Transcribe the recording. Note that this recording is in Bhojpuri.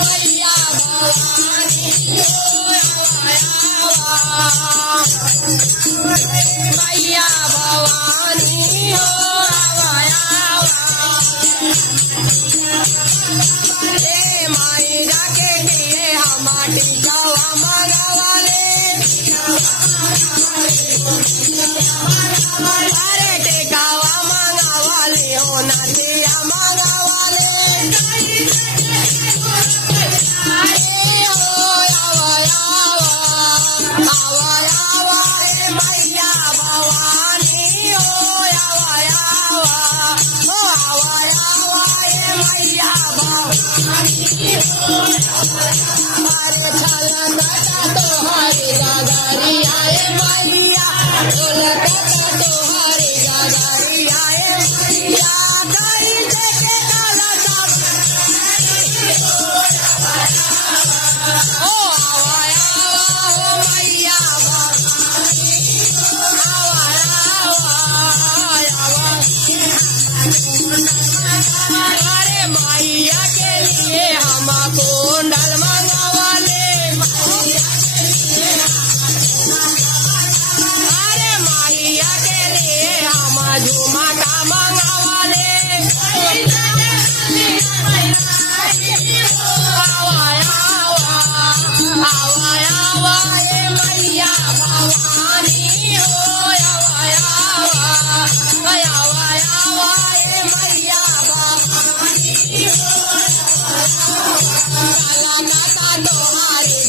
मैया भवानी मैया भवानी हो माई जाके दिए हम टिकावा मंगवाले अरे टिकावा मंगवाले हो नाथिया मंगवाले मैया भवानी हो मैया भवानी अरे छलकता तोहरी गगरिया मैया छलकता तोहरी गगरिया मैया कई जगह कलता ओ मैया अरे मैया के लिए हम कुंडल मंगवाले अरे मैया के लिए हम झुमका मंगवाले मैया भवानी हो मैया भवानी कलकत्ता तोहारी